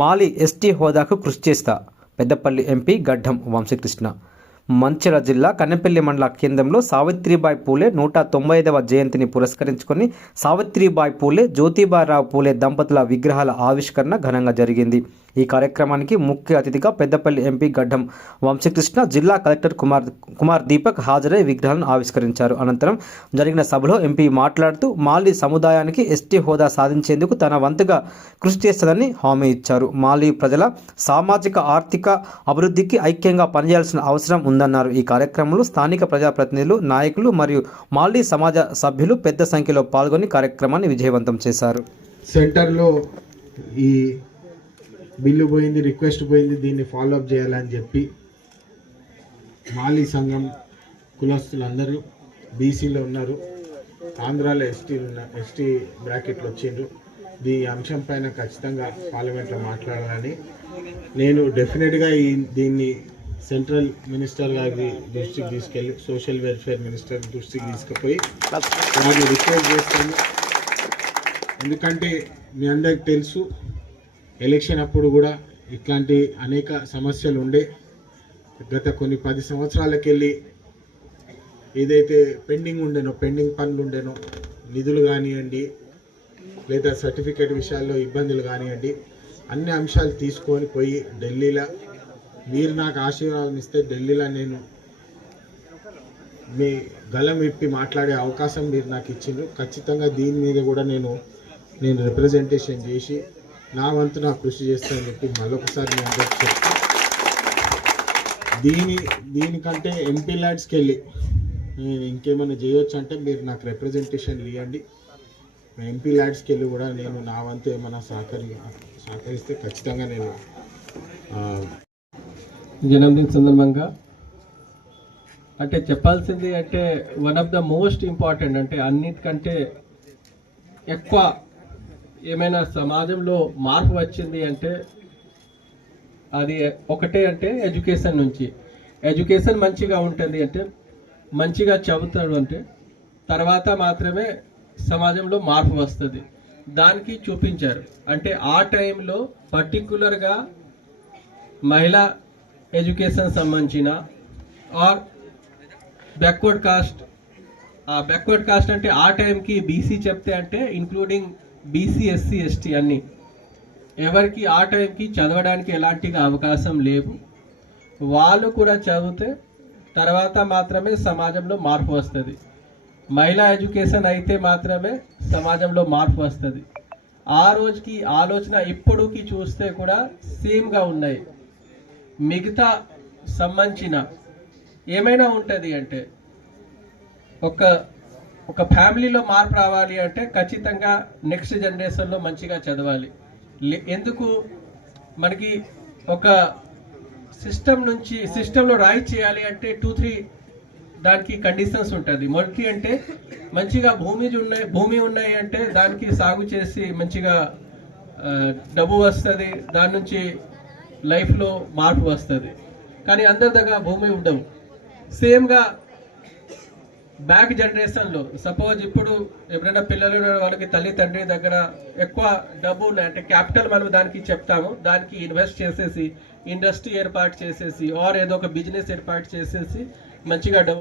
మాలి ST హోదాకు కృషి చేస్తా. పెద్దపల్లి ఎంపీ గడ్డం వంశీకృష్ణ మంచిర్యాల జిల్లా కన్నెపల్లి మండల కేంద్రంలో సావిత్రిబాయి పూలే నూట తొంభై ఐదవ జయంతిని పురస్కరించుకొని సావిత్రిబాయి పూలే జ్యోతిబారావు పూలే దంపతుల విగ్రహాల ఆవిష్కరణ ఘనంగా జరిగింది. ఈ కార్యక్రమానికి ముఖ్య అతిథిగా పెద్దపల్లి ఎంపీ గడ్డం వంశీకృష్ణ జిల్లా కలెక్టర్ కుమార్ కుమార్ దీపక్ హాజరై విగ్రహాలను ఆవిష్కరించారు. అనంతరం జరిగిన సభలో ఎంపీ మాట్లాడుతూ మాలి సముదాయానికి ఎస్టీ హోదా సాధించేందుకు తన వంతుగా కృషి చేస్తుందని హామీ ఇచ్చారు. మాలి ప్రజల సామాజిక ఆర్థిక అభివృద్ధికి ఐక్యంగా పనిచేయాల్సిన అవసరం ఉందన్నారు ఈ కార్యక్రమంలో స్థానిక ప్రజాప్రతినిధులు నాయకులు మరియు మాల్డీ సమాజ సభ్యులు పెద్ద సంఖ్యలో పాల్గొని కార్యక్రమాన్ని విజయవంతం చేశారు. సెంటర్లో ఈ బిల్లు పోయింది రిక్వెస్ట్ పోయింది దీన్ని ఫాలో అప్ చేయాలని చెప్పి మాలీ సంఘం కులస్తులు అందరూ బీసీలో ఉన్నారు ఆంధ్రాలో ఎస్టీలు ఉన్న ఎస్టీ బ్రాకెట్లు వచ్చిండ్రు. ఈ అంశం పైన ఖచ్చితంగా పార్లమెంట్లో మాట్లాడాలని నేను డెఫినెట్గా ఈ దీన్ని సెంట్రల్ మినిస్టర్ గారి దృష్టికి తీసుకెళ్ళి సోషల్ వెల్ఫేర్ మినిస్టర్ దృష్టికి తీసుకుపోయి వాళ్ళు రిక్వెస్ట్ చేస్తాను. ఎందుకంటే మీ అందరికి తెలుసు ఎలక్షన్ అప్పుడు కూడా ఇట్లాంటి అనేక సమస్యలు ఉండే. గత కొన్ని పది సంవత్సరాలకు వెళ్ళి ఏదైతే పెండింగ్ ఉండేనో పెండింగ్ పనులు ఉండేనో నిధులు కానివ్వండి లేదా సర్టిఫికేట్ విషయాల్లో ఇబ్బందులు కానివ్వండి అన్ని అంశాలు తీసుకొని పోయి ఢిల్లీలో మీరు నాకు ఆశీర్వాదం ఇస్తే ఢిల్లీలో నేను మీ గలం విప్పి మాట్లాడే అవకాశం మీరు నాకు ఇచ్చిండ్రు. ఖచ్చితంగా దీని మీద కూడా నేను నేను రిప్రజెంటేషన్ చేసి నా వంతు నా కృషి చేస్తానని చెప్పి మరొకసారి నేను అందరికి చెప్తా. దీని దీనికంటే ఎంపీ ల్యాడ్స్కి వెళ్ళి నేను ఇంకేమైనా చేయొచ్చు అంటే మీరు నాకు రిప్రజెంటేషన్ ఇవ్వండి. ఎంపీ ల్యాడ్స్కి వెళ్ళి కూడా నేను నా వంతు ఏమైనా సహకరి సహకరిస్తే ఖచ్చితంగా నేను జన్మదిన సందర్భంగా. అంటే చెప్పాల్సింది అంటే one of the most important అంటే అన్నిటికంటే ఎక్కువ ఏమైనా సమాజంలో మార్పు వచ్చింది అంటే అది ఒకటే అంటే ఎడ్యుకేషన్ నుంచి. ఎడ్యుకేషన్ మంచిగా ఉంటుంది అంటే మంచిగా చదువుతాడు అంటే తర్వాత మాత్రమే సమాజంలో మార్పు వస్తుంది. దానికి చూపించారు. అంటే ఆ టైంలో పర్టికులర్గా మహిళ ఎడ్యుకేషన్ సంబంధించిన ఆర్ బ్యాక్వర్డ్ కాస్ట్ ఆ బ్యాక్వర్డ్ కాస్ట్ అంటే ఆ టైంకి బీసీ చెప్తే అంటే ఇంక్లూడింగ్ బీసీ ఎస్సీ ఎస్టీ అన్ని. ఎవరికి ఆ టైంకి చదవడానికి ఎలాంటి అవకాశం లేవు. వాళ్ళు కూడా చదివితే తర్వాత మాత్రమే సమాజంలో మార్పు వస్తుంది. మహిళా ఎడ్యుకేషన్ అయితే మాత్రమే సమాజంలో మార్పు వస్తుంది. ఆ రోజుకి ఆలోచన ఇప్పుడుకి చూస్తే కూడా సేమ్గా ఉన్నాయి. మిగతా సంబంధించిన ఏమైనా ఉంటుంది అంటే ఒక ఒక ఫ్యామిలీలో మార్పు రావాలి అంటే ఖచ్చితంగా నెక్స్ట్ జనరేషన్లో మంచిగా చదవాలి. ఎందుకు? మనకి ఒక సిస్టమ్ నుంచి సిస్టంలో రాయి చేయాలి అంటే టూ త్రీ దానికి కండిషన్స్ ఉంటుంది. మొదటి అంటే మంచిగా భూమి ఉన్నాయి భూమి ఉన్నాయి అంటే దానికి సాగు చేసి మంచిగా డబ్బు వస్తుంది. దాని నుంచి లైఫ్లో మార్పు వస్తుంది. కానీ అందరి దగ్గర భూమి ఉండవు. సేమ్గా బ్యాక్ జనరేషన్లో సపోజ్ ఇప్పుడు ఎప్పుడైనా పిల్లలు వాళ్ళకి తల్లి తండ్రి దగ్గర ఎక్కువ డబ్బు ఉన్నాయి. అంటే క్యాపిటల్ మనం దానికి చెప్తాము. దానికి ఇన్వెస్ట్ చేసేసి ఇండస్ట్రీ ఏర్పాటు చేసేసి ఆర్ ఏదో ఒక బిజినెస్ ఏర్పాటు చేసేసి మంచిగా డబ్బు